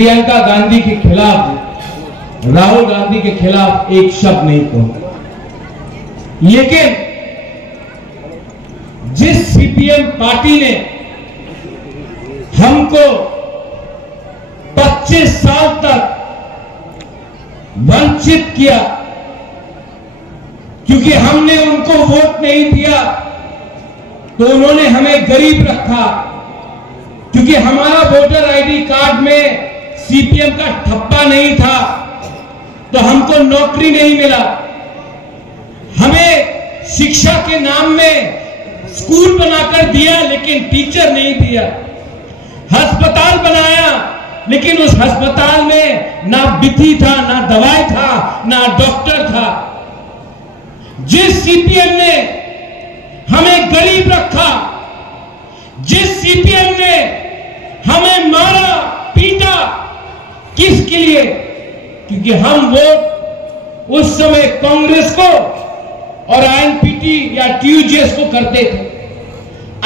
प्रियंका गांधी के खिलाफ, राहुल गांधी के खिलाफ एक शब्द नहीं कहूंगा। लेकिन जिस सीपीएम पार्टी ने हमको 25 साल तक वंचित किया, क्योंकि हमने उनको वोट नहीं दिया तो उन्होंने हमें गरीब रखा, क्योंकि हमारा वोटर आईडी कार्ड में सीपीएम का ठप्पा नहीं था तो हमको नौकरी नहीं मिला। हमें शिक्षा के नाम में स्कूल बनाकर दिया लेकिन टीचर नहीं दिया। अस्पताल बनाया लेकिन उस अस्पताल में ना बिथी था, ना दवाई था, ना डॉक्टर था। जिस सीपीएम ने हमें गरीब रखा, जिस सीपीएम ने हमें मारा पीटा, किसके लिए? क्योंकि हम वोट उस समय कांग्रेस को और आईएनपीटी या टीयूजेएस को करते थे।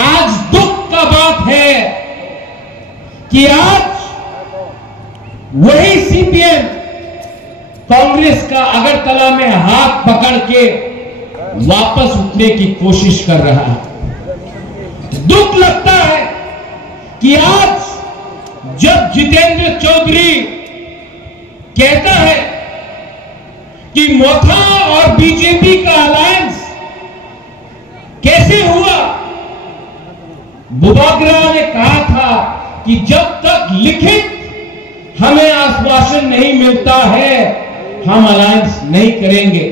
आज दुख का बात है कि आज वही सीपीएम कांग्रेस का अगरतला में हाथ पकड़ के वापस उठने की कोशिश कर रहा है। दुख लगता है कि आज जब जितेंद्र चौधरी कहता है कि मोथा और बीजेपी का अलायंस कैसे हुआ, बुबागरा ने कहा था कि जब तक लिखित हमें आश्वासन नहीं मिलता है हम अलायंस नहीं करेंगे।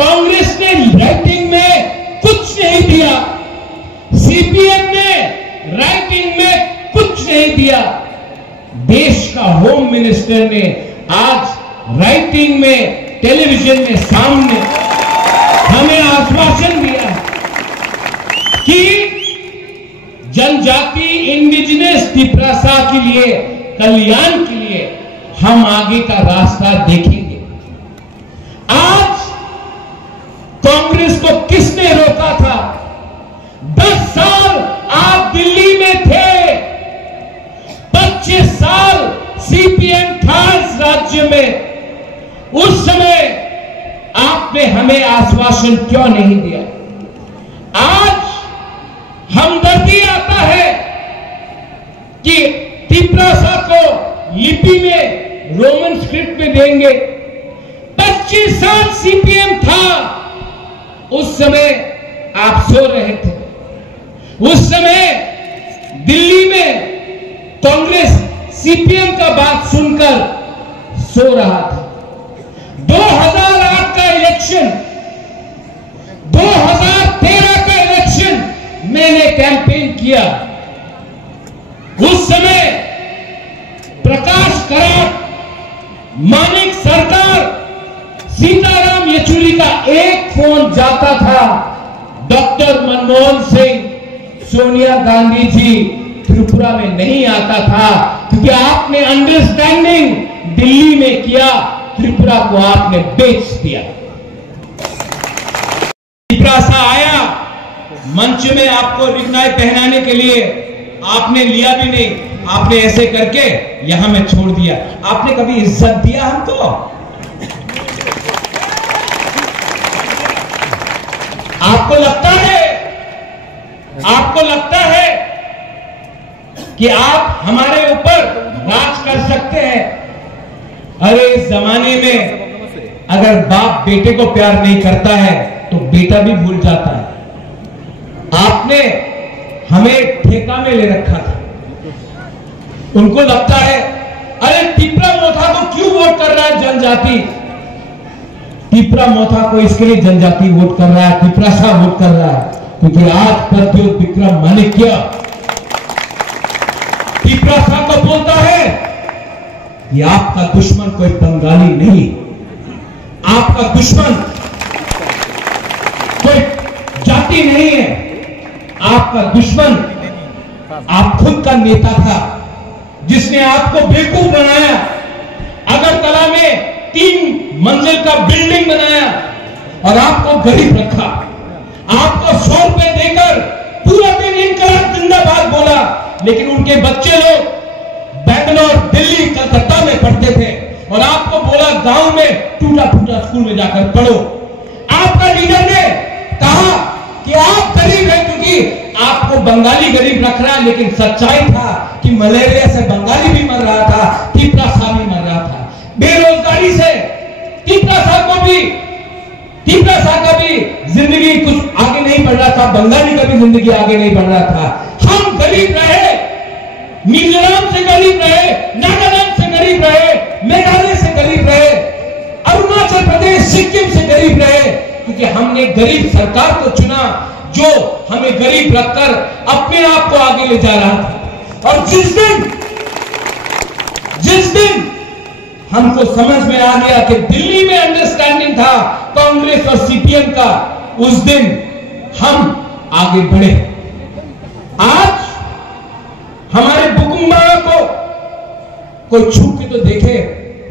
कांग्रेस ने राइटिंग में कुछ नहीं दिया, सीपीएम ने राइटिंग में कुछ नहीं दिया। देश का होम मिनिस्टर ने आज राइटिंग में, टेलीविजन में सामने हमें आश्वासन दिया कि जनजाति इंडिजिनस तिपरासा के लिए, कल्याण के लिए हम आगे का रास्ता देखेंगे। आज कांग्रेस को किसने रोका था? 10 साल आप दिल्ली में थे, 25 साल सीपीएम था इस राज्य में। उस समय आपने हमें आश्वासन क्यों नहीं दिया? आज हमदर्दी आता है कि तिपरासा को लिपि में, रोमन स्क्रिप्ट में देंगे। 25 साल सीपीएम था, उस समय आप सो रहे थे। उस समय दिल्ली में कांग्रेस सीपीएम का बात सुनकर सो रहा था। 2008 का इलेक्शन, 2013 का इलेक्शन मैंने कैंपेन किया। उस समय प्रकाश कराट, मानिक सरकार, सीताराम येचुरी का एक फोन जाता था, डॉक्टर मनमोहन सिंह, सोनिया गांधी जी त्रिपुरा में नहीं आता था, क्योंकि आपने अंडरस्टैंडिंग दिल्ली में किया, त्रिपुरा को आपने बेच दिया। तिपरासा आया मंच में आपको रिगनाई पहनाने के लिए, आपने लिया भी नहीं, आपने ऐसे करके यहां में छोड़ दिया। आपने कभी इज्जत दिया हमको? आपको लगता है कि आप हमारे ऊपर राज कर सकते हैं? अरे इस जमाने में अगर बाप बेटे को प्यार नहीं करता है तो बेटा भी भूल जाता है। आपने हमें ठेका में ले रखा था। उनको लगता है अरे टिपरा मोथा को क्यों वोट कर रहा है जनजाति? टिपरा मोथा को इसके लिए जनजाति वोट कर रहा है, तिपरासा वोट कर रहा है क्योंकि आज प्रद्योत विक्रम माणिक्य तिपरासा को बोलता है कि आपका दुश्मन कोई बंगाली नहीं, आपका दुश्मन कोई जाति नहीं है, आपका दुश्मन आप खुद का नेता था जिसने आपको बेवकूफ बनाया। अगरतला में 3 मंजिल का बिल्डिंग बनाया और आपको गरीब रखा। आपको 100 रुपए देकर पूरा दिन इनकलाब जिंदाबाद बोला, लेकिन उनके बच्चे लोग बैंगलोर, दिल्ली, और आपको बोला गांव में टूटा फूटा स्कूल में जाकर पढ़ो। आपका लीडर ने कहा कि आप गरीब हैं क्योंकि आपको बंगाली गरीब रख रहा है, लेकिन सच्चाई था कि मलेरिया से बंगाली भी मर रहा था, तिपरासा भी मर रहा था। बेरोजगारी से तिपरासा का भी जिंदगी कुछ आगे नहीं बढ़ रहा था, बंगाली का भी जिंदगी आगे नहीं बढ़ रहा था। हम गरीब रहे, मिजोरम से गरीब रहे, नागालैंड से गरीब रहे, मेघालय से गरीब रहे, अरुणाचल प्रदेश सिक्किम से गरीब रहे, क्योंकि हमने गरीब सरकार को चुना जो हमें गरीब रखकर अपने आप को आगे ले जा रहा था। और जिस दिन हमको समझ में आ गया कि दिल्ली में अंडरस्टैंडिंग था कांग्रेस और सीपीएम का, उस दिन हम आगे बढ़े। आज हमारे बुकुम्बाड़ा को कोई छू के तो देखे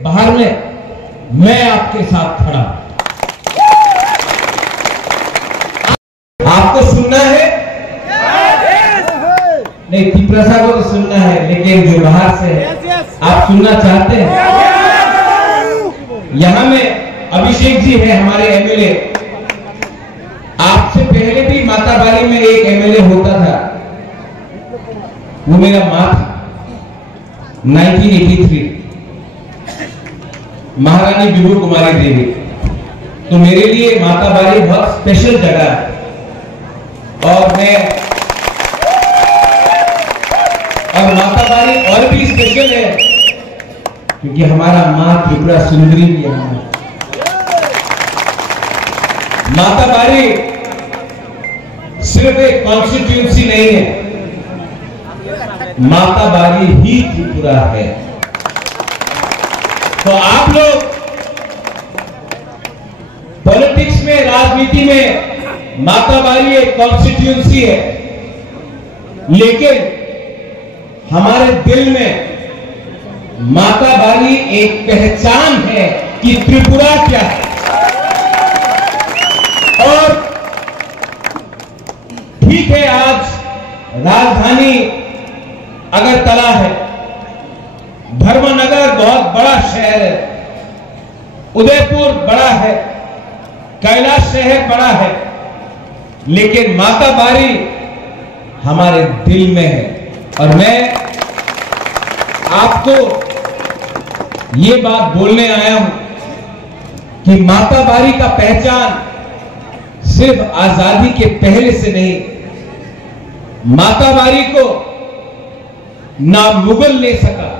बाहर में, मैं आपके साथ खड़ा। आपको सुनना है? नहीं, तिपरासा को तो सुनना है, लेकिन जो बाहर से है आप सुनना चाहते हैं? यहां में अभिषेक जी है हमारे एमएलए। आपसे पहले भी माताबारी में एक एमएलए होता था, वो मेरा मां था। 1983 महारानी विभू कुमारी देवी। तो मेरे लिए माताबारी बहुत स्पेशल जगह है। और माताबारी और भी स्पेशल है क्योंकि हमारा मां त्रिपुरा सुंदरी भी है। माताबारी सिर्फ एक कॉन्स्टिट्यूंसी नहीं है, माताबारी ही त्रिपुरा है। तो आप लोग पॉलिटिक्स में, राजनीति में माताबारी एक कॉन्स्टिट्यूंसी है, लेकिन हमारे दिल में माताबारी एक पहचान है कि त्रिपुरा क्या है। और ठीक है, आज राजधानी अगरतला है, धर्मनगर बहुत बड़ा शहर है, उदयपुर बड़ा है, कैलाश शहर बड़ा है, लेकिन माताबारी हमारे दिल में है। और मैं आपको ये बात बोलने आया हूं कि माताबारी का पहचान सिर्फ आजादी के पहले से नहीं, माताबारी को ना मुगल ले सका,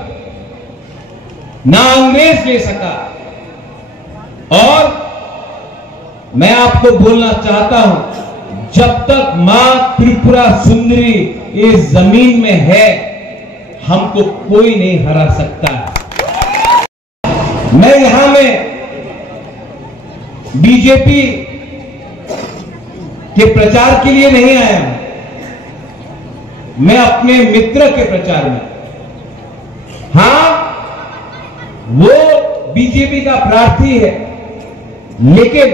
ना अंग्रेज ले सका। और मैं आपको बोलना चाहता हूं, जब तक मां त्रिपुरा सुंदरी इस जमीन में है, हमको कोई नहीं हरा सकता। मैं यहां में बीजेपी के प्रचार के लिए नहीं आया हूं, मैं अपने मित्र के प्रचार में। हां, वो बीजेपी का प्रार्थी है, लेकिन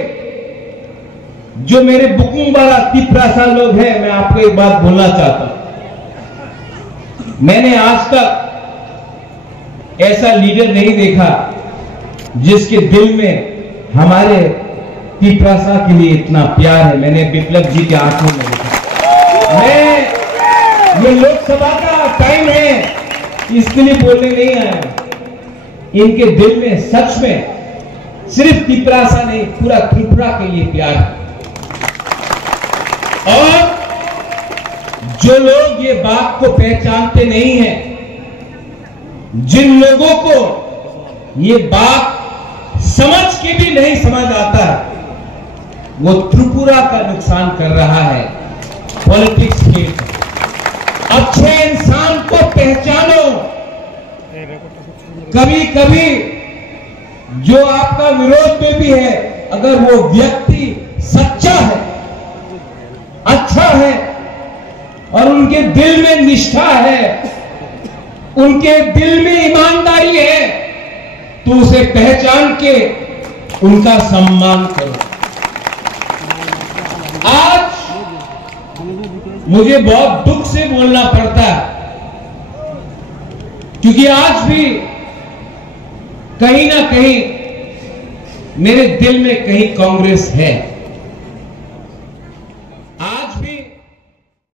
जो मेरे बुकुम्बाड़ा तिपरासा लोग हैं, मैं आपको एक बात बोलना चाहता हूं। मैंने आज तक ऐसा लीडर नहीं देखा जिसके दिल में हमारे तिपरासा के लिए इतना प्यार है। मैंने विप्लव जी के आंखों में देखा। मैं ये लोकसभा का टाइम है, इसके लिए बोलने नहीं आया। इनके दिल में सच में सिर्फ तिपरासा नहीं, पूरा त्रिपुरा के लिए प्यार है। और जो लोग ये बात को पहचानते नहीं हैं, जिन लोगों को ये बात समझ के भी नहीं समझ आता, वो त्रिपुरा का नुकसान कर रहा है पॉलिटिक्स के। अच्छे इंसान को पहचानो। कभी कभी जो आपका विरोध में भी है, अगर वो व्यक्ति सच्चा है, अच्छा है, और उनके दिल में निष्ठा है, उनके दिल में ईमानदारी है, तो उसे पहचान के उनका सम्मान करो। आज मुझे बहुत दुख से बोलना पड़ता है, क्योंकि आज भी कहीं ना कहीं मेरे दिल में कहीं कांग्रेस है।